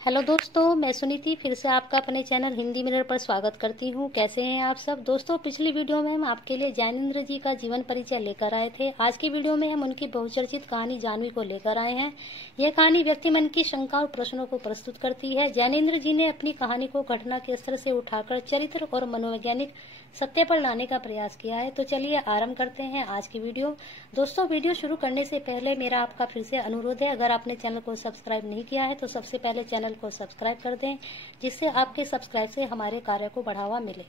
Hello दोस्तों, मैं सुनीति फिर से आपका अपने चैनल हिंदी मिरर पर स्वागत करती हूँ। कैसे हैं आप सब दोस्तों। पिछली वीडियो में हम आपके लिए जैनेंद्र जी का जीवन परिचय लेकर आए थे। आज की वीडियो में हम उनकी बहुचर्चित कहानी जाह्नवी को लेकर आए हैं। यह कहानी व्यक्ति मन की शंका और प्रश्नों को प्रस्तुत करती है। जैनेंद्र जी ने अपनी कहानी को घटना के स्तर से उठाकर चरित्र और मनोवैज्ञानिक सत्य पर लाने का प्रयास किया है। तो चलिए आरंभ करते हैं आज की वीडियो। दोस्तों, वीडियो शुरू करने से पहले मेरा आपका फिर से अनुरोध है, अगर आपने चैनल को सब्सक्राइब नहीं किया है तो सबसे पहले चैनल को सब्सक्राइब कर दें, जिससे आपके सब्सक्राइब से हमारे कार्य को बढ़ावा मिले।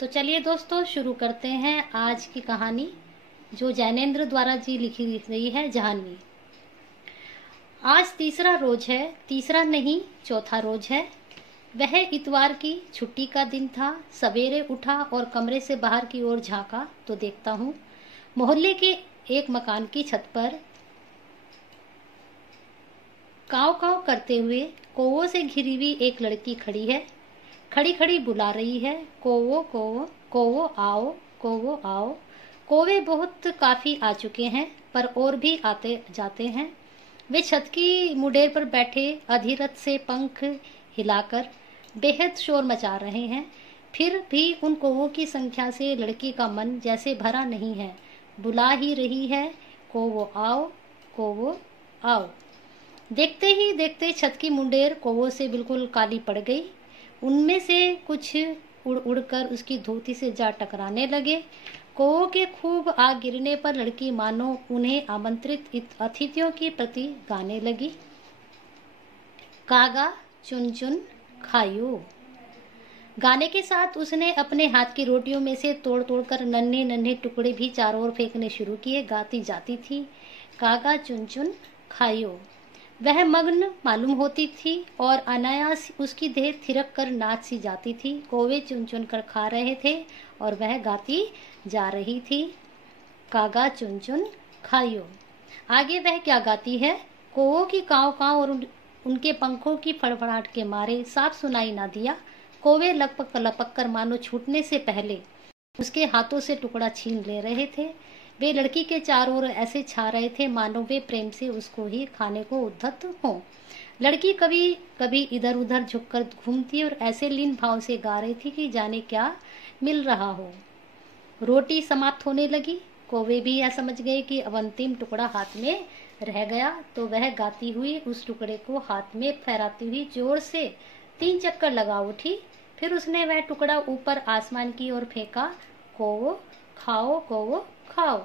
तो चलिए दोस्तों शुरू करते हैं आज की कहानी, जो जैनेंद्र द्वारा जी लिखी गई है, जाह्नवी। आज तीसरा रोज है, तीसरा नहीं चौथा रोज है। वह इतवार की छुट्टी का दिन था। सवेरे उठा और कमरे से बाहर की ओर झांका तो देखता हूँ मोहल्ले के एक मकान की छत पर काव काव करते हुए कौवों से घिरी हुई एक लड़की खड़ी है। खड़ी खड़ी बुला रही है, कौवो कौवो कौवो आओ, कौवो आओ। कौवे बहुत काफी आ चुके हैं, पर और भी आते जाते हैं। वे छत की मुडेर पर बैठे अधीरथ से पंख हिलाकर बेहद शोर मचा रहे हैं। फिर भी उन कौवों की संख्या से लड़की का मन जैसे भरा नहीं है। बुला ही रही है, कौवो आओ, कौवो आओ। देखते ही देखते छत की मुंडेर कौवों से बिल्कुल काली पड़ गई। उनमें से कुछ उड़ उड़कर उसकी धोती से जा टकराने लगे। कौवों के खूब आग गिरने पर लड़की मानो उन्हें आमंत्रित अतिथियों की प्रति गाने लगी। कागा चुन चुन खायो। गाने के साथ उसने अपने हाथ की रोटियों में से तोड़ तोड़ कर नन्हे नन्हे टुकड़े भी चारों ओर फेंकने शुरू किए। गाती जाती थी, कागा चुन चुन खायो। वह मग्न मालूम होती थी और अनायास उसकी देह थिरक कर नाच सी जाती थी। कौवे चुन चुन कर खा रहे थे और वह गाती जा रही थी, कागा चुन चुन खायो। आगे वह क्या गाती है, कौवों की काव काव और उनके पंखों की फड़फड़ाहट के मारे साफ सुनाई ना दिया। कौवे लपक लपक कर मानो छूटने से पहले उसके हाथों से टुकड़ा छीन ले रहे थे। वे लड़की के चारों ओर ऐसे छा रहे थे मानो वे प्रेम से उसको ही खाने को उद्धत हों। लड़की कभी कभी इधर उधर झुककर घूमती और ऐसे लीन भाव से गा रही थी कि जाने क्या मिल रहा हो। रोटी समाप्त होने लगी। कौवे भी यह समझ गए कि अब अंतिम टुकड़ा हाथ में रह गया, तो वह गाती हुई उस टुकड़े को हाथ में फहराती हुई जोर से 3 चक्कर लगा उठी। फिर उसने वह टुकड़ा ऊपर आसमान की ओर फेंका, कौवो खाओ, कौवो खाओ।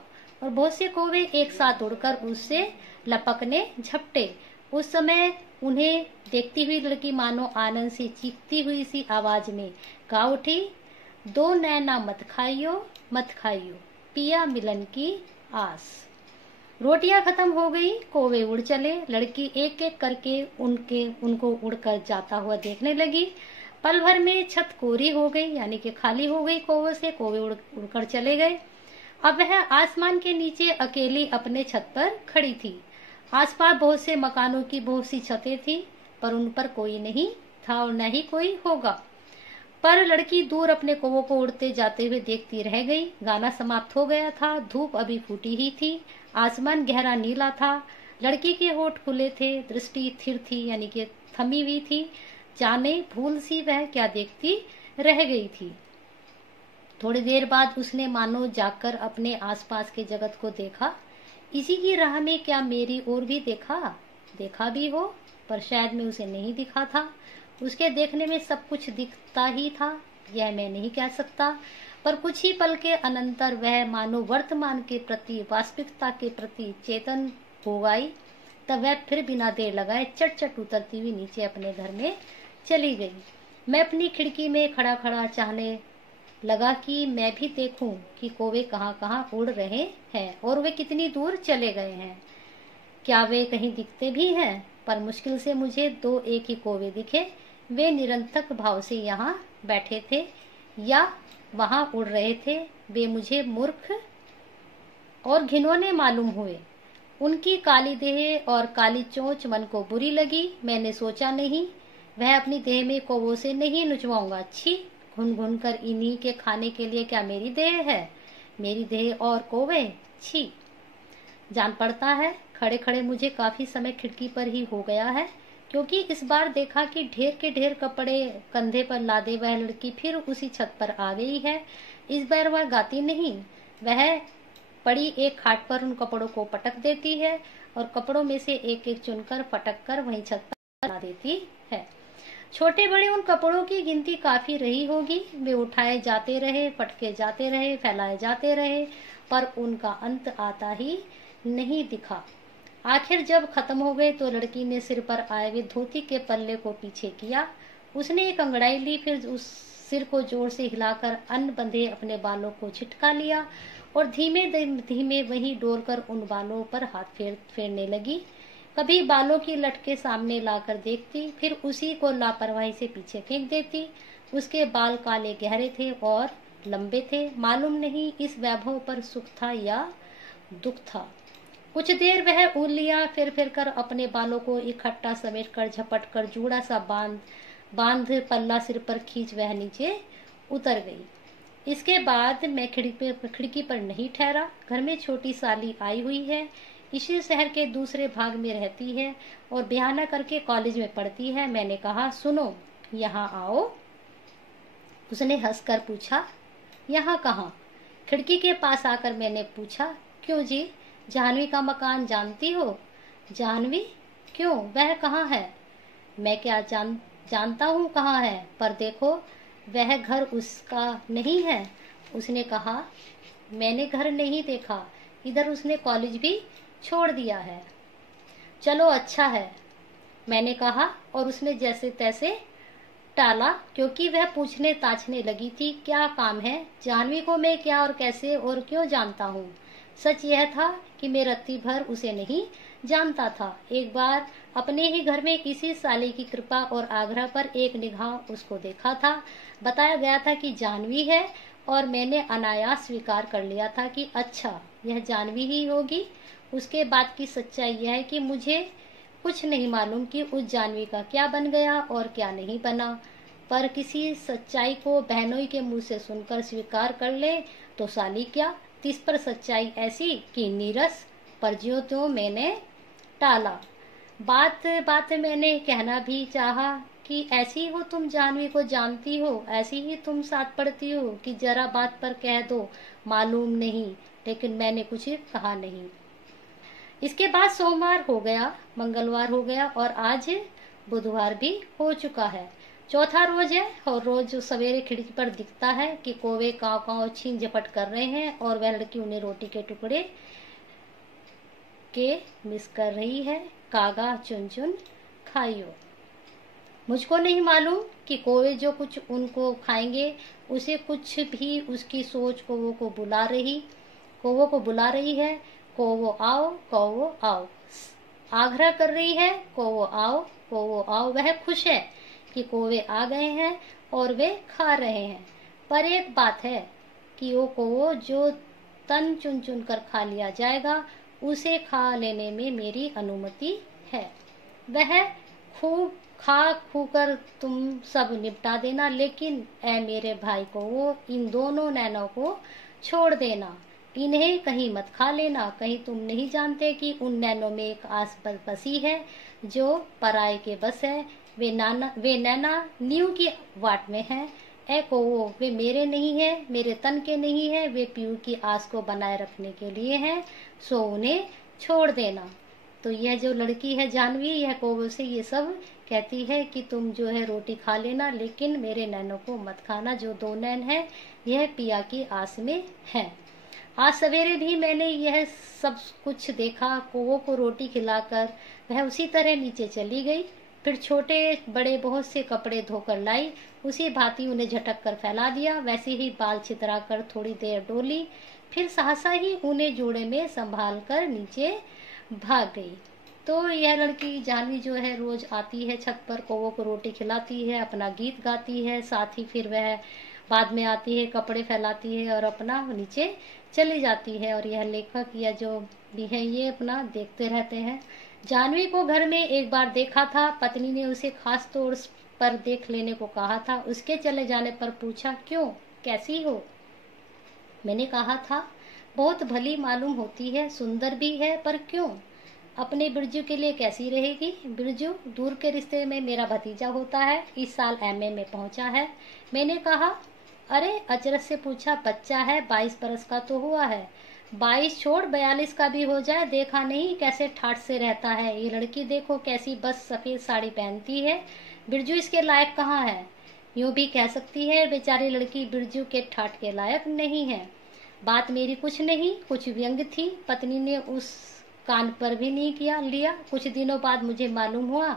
और बहुत से कौवे एक साथ उड़कर उससे लपकने झपटे। उस समय उन्हें देखती हुई लड़की मानो आनंद से चीखती हुई सी आवाज में गा उठी, दो नैना मत खाइयो, मत खाइयो, पिया मिलन की आस। रोटियां खत्म हो गई, कौवे उड़ चले। लड़की एक एक करके उनको उड़कर जाता हुआ देखने लगी। पल भर में छत कोरी हो गई, यानी कि खाली हो गई कौवों से। कौवे उड़कर चले गए। अब वह आसमान के नीचे अकेली अपने छत पर खड़ी थी। आसपास बहुत से मकानों की बहुत सी छतें थी, पर उन पर कोई नहीं था और न ही कोई होगा। पर लड़की दूर अपने कौवों को उड़ते जाते हुए देखती रह गई। गाना समाप्त हो गया था। धूप अभी फूटी ही थी। आसमान गहरा नीला था। लड़की के होठ खुले थे, दृष्टि स्थिर थी, यानी कि थमी हुई थी। जाने भूल सी वह क्या देखती रह गई थी। थोड़ी देर बाद उसने मानो जाकर अपने आसपास के जगत को देखा। इसी की राह में क्या मेरी ओर भी देखा भी हो, पर शायद मैं उसे नहीं दिखा था। उसके देखने में सब कुछ दिखता ही था, यह मैं नहीं कह सकता। पर कुछ ही पल के अनंतर वह मानो वर्तमान के प्रति, वास्तविकता के प्रति चेतन हो गई। तब वह फिर बिना देर लगाए चट चट उतरती हुई नीचे अपने घर में चली गई। मैं अपनी खिड़की में खड़ा खड़ा चाहने लगा कि मैं भी देखूं कि कौवे कहाँ कहाँ उड़ रहे हैं और वे कितनी दूर चले गए हैं। क्या वे कहीं दिखते भी हैं? पर मुश्किल से मुझे 2 एक ही कौवे दिखे। वे निरंतक भाव से यहाँ बैठे थे या वहां उड़ रहे थे। वे मुझे मूर्ख और घिनौने मालूम हुए। उनकी काली देह और काली चोंच मन को बुरी लगी। मैंने सोचा नहीं, वह अपनी देह में कौवों से नहीं नुचवाऊंगा। छी, घुन घुन कर इन्हीं के खाने के लिए क्या मेरी देह है? मेरी देह और कौवे, छी। जान पड़ता है खड़े खड़े मुझे काफी समय खिड़की पर ही हो गया है, क्योंकि इस बार देखा कि ढेर के ढेर कपड़े कंधे पर लादे वह लड़की फिर उसी छत पर आ गई है। इस बार वह गाती नहीं, वह पड़ी एक खाट पर उन कपड़ों को पटक देती है और कपड़ों में से एक एक चुनकर फटक कर वहीं छत पर ला देती है। छोटे बड़े उन कपड़ों की गिनती काफी रही होगी। वे उठाए जाते रहे, पटके जाते रहे, फैलाए जाते रहे, पर उनका अंत आता ही नहीं दिखा। आखिर जब खत्म हो गए तो लड़की ने सिर पर आए हुए धोती के पल्ले को पीछे किया। उसने एक अंगड़ाई ली, फिर उस सिर को जोर से हिलाकर अन्न बंधे अपने बालों को छिटका लिया और धीमे धीमे वहीं डोलकर उन बालों पर हाथ फेरने लगी। कभी बालों की लटके सामने लाकर देखती, फिर उसी को लापरवाही से पीछे फेंक देती। उसके बाल काले गहरे थे और लंबे थे। मालूम नहीं इस वैभव पर सुख था या दुख था। कुछ देर वह उंगलियां फिर कर अपने बालों को इकट्ठा समेट कर झपट कर जूड़ा सा बांध पल्ला सिर पर खींच वह नीचे उतर गई। इसके बाद मैं खिड़की पर नहीं ठहरा। घर में छोटी साली आई हुई है, इसी शहर के दूसरे भाग में रहती है और बहाना करके कॉलेज में पढ़ती है। मैंने कहा, सुनो यहाँ आओ। उसने हंसकर पूछा, यहाँ कहाँ? खिड़की के पास आकर मैंने पूछा, क्यों जी, जाह्नवी का मकान जानती हो? जाह्नवी? क्यों, वह कहाँ है? मैं क्या जानता हूँ कहाँ है, पर देखो वह घर उसका नहीं है। उसने कहा, मैंने घर नहीं देखा, इधर उसने कॉलेज भी छोड़ दिया है। चलो अच्छा है, मैंने कहा, और उसने जैसे तैसे टाला, क्योंकि वह पूछने ताछने लगी थी, क्या काम है? जाह्नवी को मैं क्या और कैसे और क्यों जानता हूँ? सच यह था कि मैं रत्ती भर उसे नहीं जानता था। एक बार अपने ही घर में किसी साली की कृपा और आग्रह पर एक निगाह उसको देखा था। बताया गया था कि जाह्नवी है और मैंने अनायास स्वीकार कर लिया था कि अच्छा यह जाह्नवी ही होगी। उसके बाद की सच्चाई यह है कि मुझे कुछ नहीं मालूम कि उस जाह्नवी का क्या बन गया और क्या नहीं बना, पर किसी सच्चाई को बहनोई के मुंह से सुनकर स्वीकार कर ले तो साली क्या, इस पर सच्चाई ऐसी कि नीरस परजियों तो मैंने टाला। बात बात मैंने कहना भी चाहा कि ऐसी हो तुम जाह्नवी को जानती हो, ऐसी ही तुम साथ पढ़ती हो कि जरा बात पर कह दो मालूम नहीं, लेकिन मैंने कुछ कहा नहीं। इसके बाद सोमवार हो गया, मंगलवार हो गया और आज बुधवार भी हो चुका है। चौथा रोज है और रोज सवेरे खिड़की पर दिखता है कि कौवे काव काव छीन झपट कर रहे हैं और वह लड़की उन्हें रोटी के टुकड़े के मिस कर रही है। कागा चुन चुन खाइयो। मुझको नहीं मालूम कि कौवे जो कुछ उनको खाएंगे उसे कुछ भी उसकी सोच कौवों को बुला रही है। कौवो आओ, कौवो आओ, आग्रह कर रही है, कौवो आओ, कौवो आओ। वह खुश है कि कौवे आ गए हैं और वे खा रहे हैं, पर एक बात है कि वो कौवो जो तन चुन चुन कर खा लिया जाएगा उसे खा लेने में मेरी अनुमति है। वह खूब खा खू कर तुम सब निपटा देना, लेकिन ऐ मेरे भाई को वो इन दोनों नैनों को छोड़ देना, इन्हें कहीं मत खा लेना। कहीं तुम नहीं जानते कि उन नैनों में एक आस बसी है जो पराये के बस है। वे नैना नींव की वाट में है। ऐ कौवो, वे मेरे नहीं है, मेरे तन के नहीं है, वे पीऊ की आस को बनाए रखने के लिए हैं, सो उन्हें छोड़ देना। तो यह जो लड़की है जाह्नवी, यह कौवों से ये सब कहती है कि तुम जो है रोटी खा लेना, लेकिन मेरे नैनों को मत खाना। जो दो नैन है यह पिया की आस में है। आज सवेरे भी मैंने यह सब कुछ देखा। कौवों को रोटी खिलाकर वह उसी तरह नीचे चली गई। फिर छोटे बड़े बहुत से कपड़े धोकर लाई, उसी भांति उन्हें झटक कर फैला दिया। वैसे ही बाल छितरा कर थोड़ी देर डोली, फिर सहसा ही उन्हें जोड़े में संभाल कर नीचे भाग गई। तो यह लड़की जाह्नवी जो है रोज आती है छत पर, कौवों को रोटी खिलाती है, अपना गीत गाती है, साथ ही फिर वह बाद में आती है, कपड़े फैलाती है और अपना नीचे चली जाती है। और यह लेखक या जो भी है ये अपना देखते रहते हैं। जाह्नवी को घर में एक बार देखा था, पत्नी ने उसे खास तौर पर देख लेने को कहा था। उसके चले जाने पर पूछा, क्यों, कैसी हो? मैंने कहा था, बहुत भली मालूम होती है, सुंदर भी है, पर क्यों? अपने बिरजू के लिए कैसी रहेगी? बिरजू दूर के रिश्ते में मेरा भतीजा होता है, इस साल एमए में पहुंचा है। मैंने कहा, अरे, अचरज से पूछा, बच्चा है, 22 बरस का तो हुआ है। 22 छोड़, 42 का भी हो जाए, देखा नहीं कैसे ठाठ से रहता है। ये लड़की देखो कैसी बस सफेद साड़ी पहनती है। बिरजू इसके लायक कहाँ है? यूं भी कह सकती है, बेचारी लड़की बिरजू के ठाठ के लायक नहीं है। बात मेरी कुछ नहीं, कुछ व्यंग थी। पत्नी ने उस कान पर भी नहीं किया लिया। कुछ दिनों बाद मुझे मालूम हुआ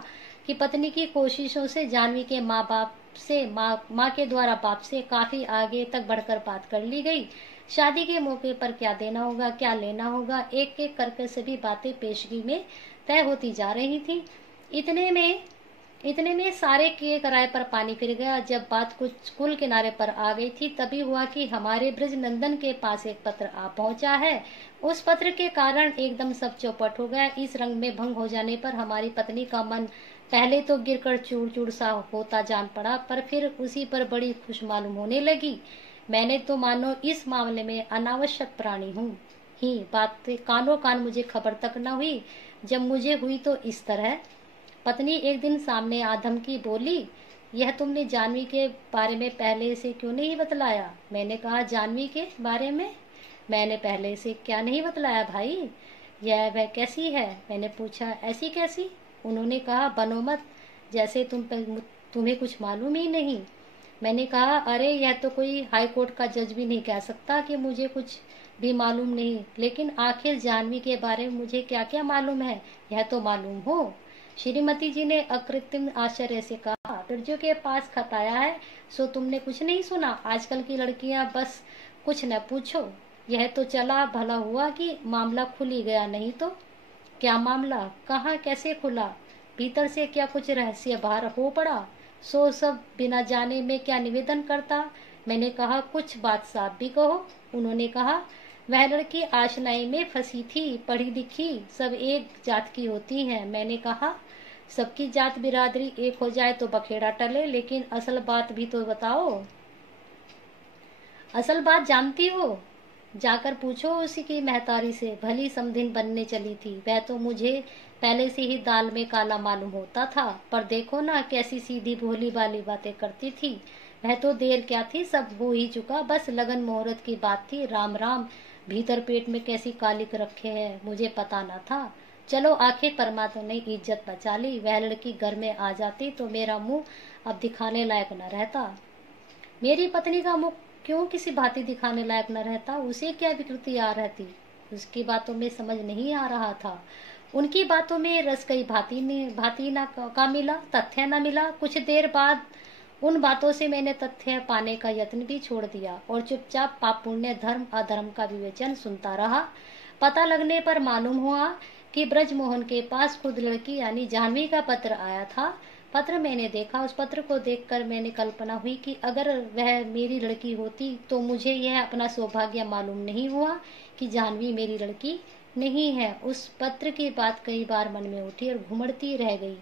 कि पत्नी की कोशिशों से जानवी के माँ के द्वारा बाप से काफी आगे तक बढ़कर बात कर ली गई। शादी के मौके पर क्या देना होगा, क्या लेना होगा, एक एक करके सभी बातें पेशगी में तय होती जा रही थी। इतने में सारे किए कराए पर पानी फिर गया। जब बात कुछ कुल किनारे पर आ गई थी, तभी हुआ कि हमारे ब्रज नंदन के पास एक पत्र आ पहुंचा है। उस पत्र के कारण एकदम सब चौपट हो गया। इस रंग में भंग हो जाने पर हमारी पत्नी का मन पहले तो गिरकर चूर चूर सा होता जान पड़ा, पर फिर उसी पर बड़ी खुश मालूम होने लगी। मैंने तो मानो इस मामले में अनावश्यक प्राणी हूँ ही। बात कानों कान मुझे खबर तक न हुई। जब मुझे हुई तो इस तरह। पत्नी एक दिन सामने आधम की बोली, यह तुमने जानवी के बारे में पहले से क्यों नहीं बतलाया? मैंने कहा, जानवी के बारे में मैंने पहले से क्या नहीं बतलाया भाई? यह वह कैसी है? मैंने पूछा, ऐसी कैसी? उन्होंने कहा, बनो मत, जैसे तुम्हें कुछ मालूम ही नहीं। मैंने कहा, अरे, यह तो कोई हाई कोर्ट का जज भी नहीं कह सकता कि मुझे कुछ भी मालूम नहीं। लेकिन आखिर जानवी के बारे में मुझे क्या क्या मालूम है, यह तो मालूम हो। श्रीमती जी ने अकृत्रिम आश्चर्य से कहा, बिरजू के पास खत आया है, सो तुमने कुछ नहीं सुना? आजकल की लड़कियां बस कुछ न पूछो। यह तो चला भला हुआ कि मामला खुल ही गया, नहीं तो। क्या मामला? कहाँ, कैसे खुला? भीतर से क्या कुछ रहस्य बाहर हो पड़ा? सो सब बिना जाने में क्या निवेदन करता? मैंने कहा, कुछ बात साफ भी कहो। उन्होंने कहा, वह लड़की आशनाई में फंसी थी, पढ़ी लिखी, सब एक जात की होती हैं। मैंने कहा, सबकी जात बिरादरी एक हो जाए तो बखेड़ा टले, लेकिन असल बात भी तो बताओ। असल बात जानती हो? जाकर पूछो उसी की महतारी से, भली समधिन बनने चली थी। वह तो मुझे पहले से ही दाल में काला मालूम होता था, पर देखो ना कैसी सीधी भोली वाली बातें करती थी। वह तो देर क्या थी, सब हो ही चुका, बस लगन मुहूर्त की बात थी। राम राम, भीतर पेट में कैसी कालिक रखे है, मुझे पता न था। चलो, आखिर परमात्मा ने इज्जत बचा ली। वह लड़की घर में आ जाती तो मेरा मुंह अब दिखाने लायक न रहता। मेरी पत्नी का मुख क्यों किसी भांति दिखाने लायक न रहता? उसे क्या विकृति आ रहती? उसकी बातों में समझ नहीं आ रहा था। उनकी बातों में रस कई भांति न का मिला, तथ्य न मिला। कुछ देर बाद उन बातों से मैंने तथ्य पाने का यत्न भी छोड़ दिया और चुपचाप पाप पुण्य, धर्म अधर्म का विवेचन सुनता रहा। पता लगने पर मालूम हुआ कि ब्रजमोहन के पास खुद लड़की यानी जाह्नवी का पत्र आया था। पत्र मैंने देखा। उस पत्र को देखकर मैंने कल्पना हुई कि अगर वह मेरी लड़की होती तो मुझे यह अपना सौभाग्य मालूम नहीं हुआ कि जाह्नवी मेरी लड़की नहीं है। उस पत्र की बात कई बार मन में उठी और घुमड़ती रह गई।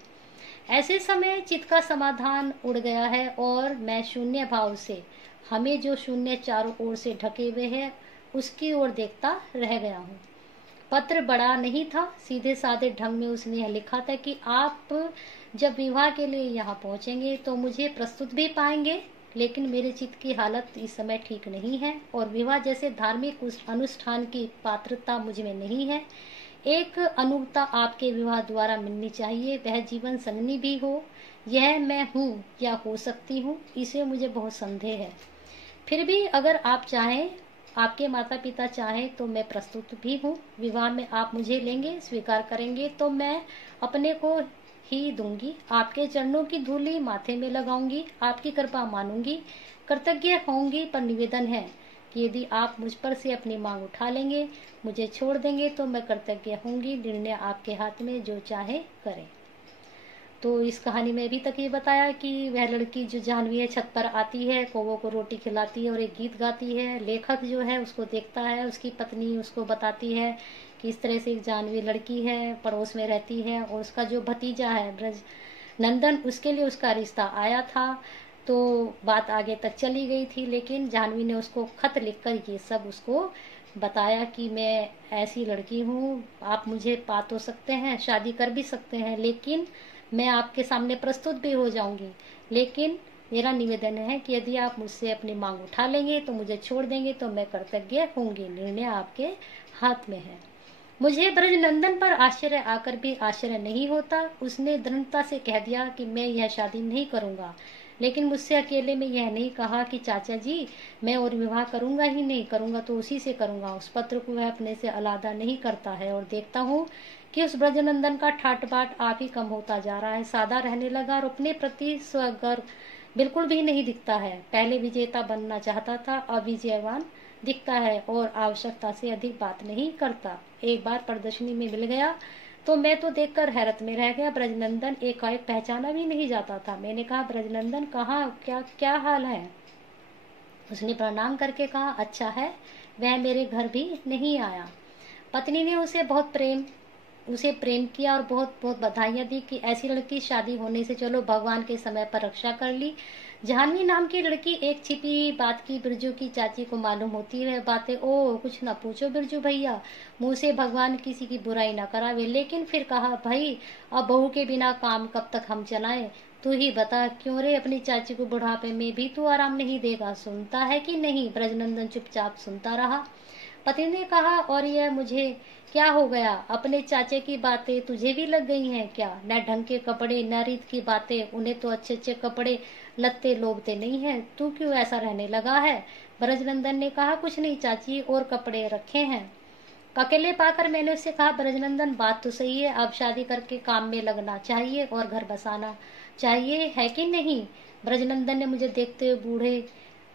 ऐसे समय चित्त का समाधान उड़ गया है और मैं शून्य भाव से, हमें जो शून्य चारों ओर से ढके हुए है, उसकी ओर देखता रह गया हूँ। पत्र बड़ा नहीं था, सीधे साधे ढंग में उसने यह लिखा था कि आप जब विवाह के लिए यहाँ पहुँचेंगे तो मुझे प्रस्तुत भी पाएंगे, लेकिन मेरे चित्त की हालत इस समय ठीक नहीं है और विवाह जैसे धार्मिक अनुष्ठान की पात्रता मुझ में नहीं है। एक अनुगता आपके विवाह द्वारा मिलनी चाहिए, वह जीवन संगनी भी हो। यह मैं हूँ या हो सकती हूँ, इसे मुझे बहुत संदेह है। फिर भी अगर आप चाहें, आपके माता पिता चाहें तो मैं प्रस्तुत भी हूँ। विवाह में आप मुझे लेंगे, स्वीकार करेंगे तो मैं अपने को ही दूंगी, आपके चरणों की धूली माथे में लगाऊंगी, आपकी कृपा मानूंगी, कृतज्ञ होंगी। पर निवेदन है कि यदि आप मुझ पर से अपनी मांग उठा लेंगे, मुझे छोड़ देंगे तो मैं कृतज्ञ होंगी। निर्णय आपके हाथ में, जो चाहे करें। तो इस कहानी में अभी तक ये बताया कि वह लड़की जो जाह्नवी है छत पर आती है, कौवों को रोटी खिलाती है और एक गीत गाती है। लेखक जो है उसको देखता है, उसकी पत्नी उसको बताती है कि इस तरह से एक जाह्नवी लड़की है, पड़ोस में रहती है और उसका जो भतीजा है ब्रज नंदन उसके लिए उसका रिश्ता आया था, तो बात आगे तक चली गई थी, लेकिन जाह्नवी ने उसको खत लिखकर ये सब उसको बताया कि मैं ऐसी लड़की हूँ, आप मुझे पा तो सकते हैं, शादी कर भी सकते हैं, लेकिन मैं आपके सामने प्रस्तुत भी हो जाऊंगी, लेकिन मेरा निवेदन है कि यदि आप मुझसे अपनी मांग उठा लेंगे तो मुझे छोड़ देंगे तो मैं कृतज्ञ होंगी, निर्णय आपके हाथ में है। मुझे ब्रजनंदन पर आश्चर्य आकर भी आश्चर्य नहीं होता। उसने दृढ़ता से कह दिया कि मैं यह शादी नहीं करूंगा, लेकिन मुझसे अकेले में यह नहीं कहा कि चाचा जी मैं और विवाह करूंगा ही नहीं, करूंगा तो उसी से करूंगा। उस पत्र को वह अपने से अलग नहीं करता है और देखता हूँ कि उस ब्रजनंदन का ठाट बाट आप ही कम होता जा रहा है, सादा रहने लगा और अपने प्रति स्वगर्व बिल्कुल भी नहीं दिखता है। पहले विजेता बनना चाहता था, अब विजयवान दिखता है और आवश्यकता से अधिक बात नहीं करता। एक बार प्रदर्शनी में मिल गया तो मैं तो देखकर हैरत में रह गया। ब्रजनंदन एकाएक पहचाना भी नहीं जाता था। मैंने कहा, ब्रजनंदन कहाँ, क्या क्या हाल है? उसने प्रणाम करके कहा, अच्छा है, वह मेरे घर भी नहीं आया। पत्नी ने उसे प्रेम किया और बहुत बहुत बधाइयाँ दी कि ऐसी लड़की शादी होने से चलो भगवान के समय पर रक्षा कर ली। जाह्नवी नाम की लड़की एक छिपी बात की बिरजू की चाची को मालूम होती है बातें। ओ कुछ ना पूछो बिरजू भैया, मुंह से भगवान किसी की बुराई ना करावे। लेकिन फिर कहा, भाई अब बहू के बिना काम कब तक हम चलाएं? तू ही बता, क्यों रे अपनी चाची को बुढ़ापे में भी तू आराम नहीं देगा? सुनता है कि नहीं? ब्रजनंदन चुपचाप सुनता रहा। पति ने कहा, और यह मुझे क्या हो गया? अपने चाचे की बातें तुझे भी लग गई हैं क्या? न ढंग के कपड़े न रीत की बातें, उन्हें तो अच्छे अच्छे कपड़े लत्ते लोभते नहीं है, तू क्यों ऐसा रहने लगा है? ब्रजनंदन ने कहा, कुछ नहीं चाची, और कपड़े रखे हैं। अकेले पाकर मैंने उससे कहा, ब्रजनंदन बात तो सही है, अब शादी करके काम में लगना चाहिए और घर बसाना चाहिए, है कि नहीं? ब्रजनंदन ने मुझे देखते हुए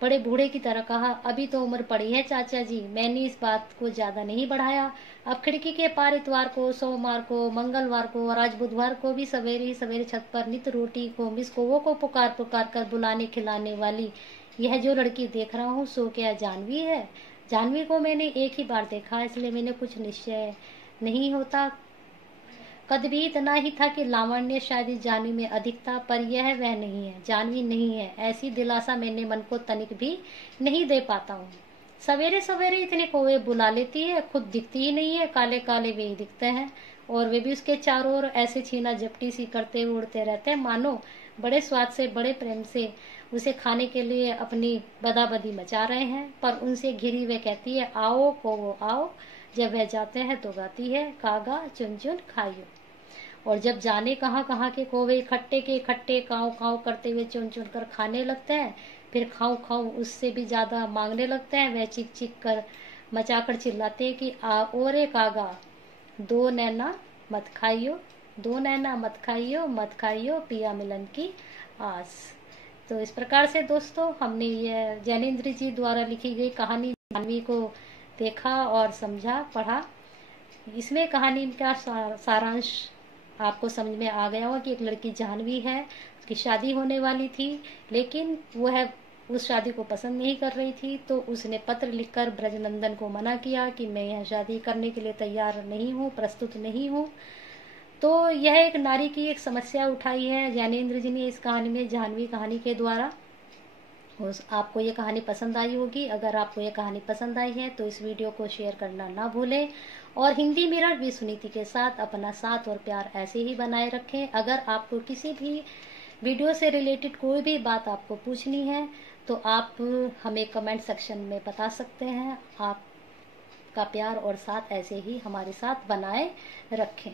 बड़े बूढ़े की तरह कहा, अभी तो उम्र पड़ी है चाचा जी। मैंने इस बात को ज्यादा नहीं बढ़ाया। अब खिड़की के पार इतवार को, सोमवार को, मंगलवार को और आज बुधवार को भी सवेरे ही सवेरे छत पर नित रोटी को मिस कोवो को पुकार पुकार कर बुलाने खिलाने वाली यह जो लड़की देख रहा हूँ, सो क्या जाह्नवी है? जाह्नवी को मैंने एक ही बार देखा, इसलिए मैंने कुछ निश्चय नहीं होता। कद भी इतना ही था कि लावण्य शायद इस जाह्नवी में अधिक था, पर यह वह नहीं है, जाह्नवी नहीं है, ऐसी दिलासा मैंने मन को तनिक भी नहीं दे पाता हूँ। सवेरे सवेरे इतने कौवे बुला लेती है, खुद दिखती ही नहीं है, काले काले वे ही दिखते हैं और वे भी उसके चारों ओर ऐसे छीना झपटी सी करते हुए उड़ते रहते हैं, मानो बड़े स्वाद से बड़े प्रेम से उसे खाने के लिए अपनी बदाबदी मचा रहे हैं। पर उनसे घिरी वे कहती है, आओ कौवो आओ। जब वह जाते हैं तो गाती है, कागा चुन चुन खाइयो। और जब जाने कहाँ कहाँ के कौवे इकट्ठे के इकट्ठे काव काव करते हुए चुन चुन कर खाने लगते हैं, फिर खाऊं खाऊं उससे भी ज्यादा मांगने लगते हैं। वह चीख चीख कर मचाकर चिल्लाते हैं कि आ ओरे कागा, दो नैना मत खाइयो, दो नैना मत खाइयो, मत खाइयो, पिया मिलन की आस। तो इस प्रकार से दोस्तों हमने यह जैनेन्द्र जी द्वारा लिखी गई कहानी जाह्नवी को देखा और समझा, पढ़ा। इसमें कहानी का सारांश आपको समझ में आ गया होगा कि एक लड़की जाह्नवी है, उसकी शादी होने वाली थी, लेकिन वह उस शादी को पसंद नहीं कर रही थी, तो उसने पत्र लिखकर ब्रजनंदन को मना किया कि मैं यह शादी करने के लिए तैयार नहीं हूँ, प्रस्तुत नहीं हूँ। तो यह एक नारी की एक समस्या उठाई है ज्ञानेंद्र जी ने इस कहानी में, जाह्नवी कहानी के द्वारा। आपको ये कहानी पसंद आई होगी। अगर आपको ये कहानी पसंद आई है तो इस वीडियो को शेयर करना ना भूलें और हिंदी मिरर भी सुनीति के साथ अपना साथ और प्यार ऐसे ही बनाए रखें। अगर आपको किसी भी वीडियो से रिलेटेड कोई भी बात आपको पूछनी है तो आप हमें कमेंट सेक्शन में बता सकते हैं। आपका प्यार और साथ ऐसे ही हमारे साथ बनाए रखें।